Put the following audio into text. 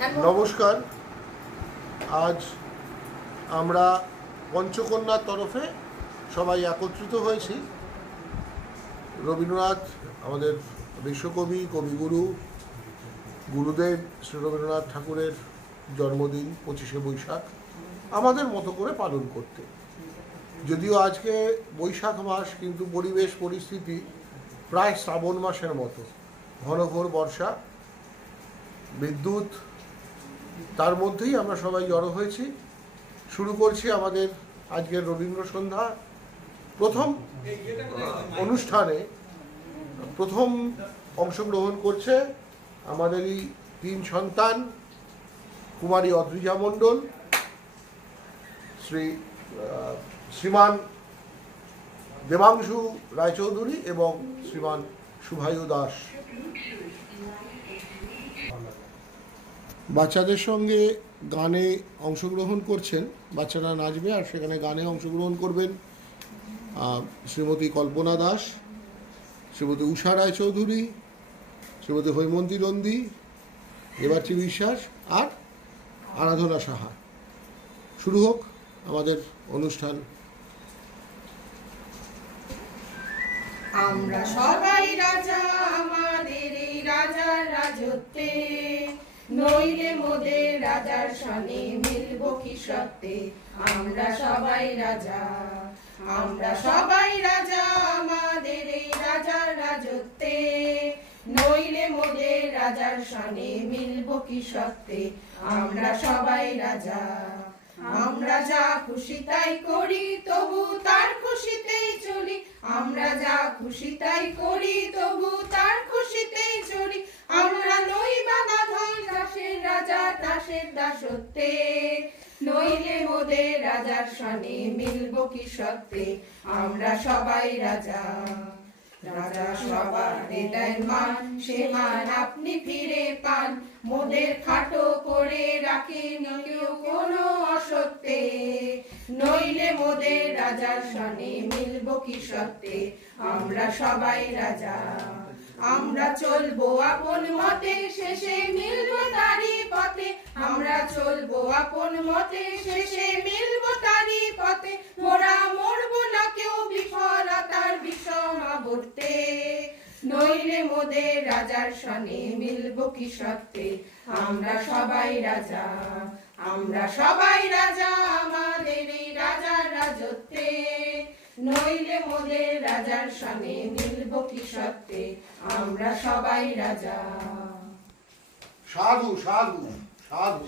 নমস্কার। আজ আমরা পঞ্চকন্যার তরফে সবাই একত্রিত হয়েছি। রবীন্দ্রনাথ আমাদের বিশ্বকবি, কবিগুরু, গুরুদেব শ্রী রবীন্দ্রনাথ ঠাকুরের জন্মদিন 25শে বৈশাখ আমাদের মতো করে পালন করতে। যদিও আজকে বৈশাখ মাস, কিন্তু পরিবেশ পরিস্থিতি প্রায় শ্রাবণ মাসের মতো, ঘনঘোর বর্ষা, বিদ্যুৎ, তার মধ্যেই আমরা সবাই জড়ো হয়েছি। শুরু করছি আমাদের আজকের রবীন্দ্র সন্ধ্যা। প্রথম অনুষ্ঠানে প্রথম অংশগ্রহণ করছে আমাদেরই তিন সন্তান, কুমারী অদ্রিজা মণ্ডল, শ্রীমান দেবাংশু রায়চৌধুরী এবং শ্রীমান শুভায়ু দাস। বাচ্চাদের সঙ্গে গানে অংশগ্রহণ করছেন, বাচ্চারা নাচবে আর সেখানে গানে অংশগ্রহণ করবেন শ্রীমতী কল্পনা দাস, শ্রীমতী উষা রায়চৌধুরী, শ্রীমতী হৈমন্তী নন্দী, দেবার্চী বিশ্বাস আর আরাধনা সাহা। শুরু হোক আমাদের অনুষ্ঠান। আমরা সবাই রাজা আমাদের এই রাজার রাজত্বে, নইলে মোদের রাজার সনে মিলব কি সত্যে। আমরা সবাই রাজা, আমরা সবাই রাজা আমাদের এই রাজার রাজত্বে, নইলে মোদের রাজার সনে মিলব কি সত্যে। আমরা সবাই রাজা, আমরা যা খুশি তাই করি তবু তার খুশিতেই চলি। আমরা যা খুশি তাই করি তবু তার খুশিতেই চলি। আমরা নই বাঁধাধর দাসের রাজা দাসের দাসত্বে, নইলে মোদের রাজার সনে মিলব কি সত্যে। আমরা সবাই রাজা, রাজা সবার দেয় মান, সে মান আপনি ফিরে পান। মোদের খাটো করে রাখেন কেউ কোনো অসত্যে, নইলে মোদের রাজার সনে মিলব কি সত্যে। আমরা সবাই রাজা, আমরা চলবো আপন মতে, শেষে মিলব তারই পথে। আমরা চলবো আপন মতে, শেষে মিলব তারই পথে। মোরা মরবো না কেউ বিফলতার বিষম আবর্তে, নইলে মোদের রাজার সনে মিলব কি সত্যে। আমরা সবাই রাজা, আমরা সবাই রাজা আমাদের এই রাজার রাজত্বে, নইলে মোদের রাজার সনে মিলব কি সত্যে। আমরা সবাই রাজা। সাধু সাধু সাধু।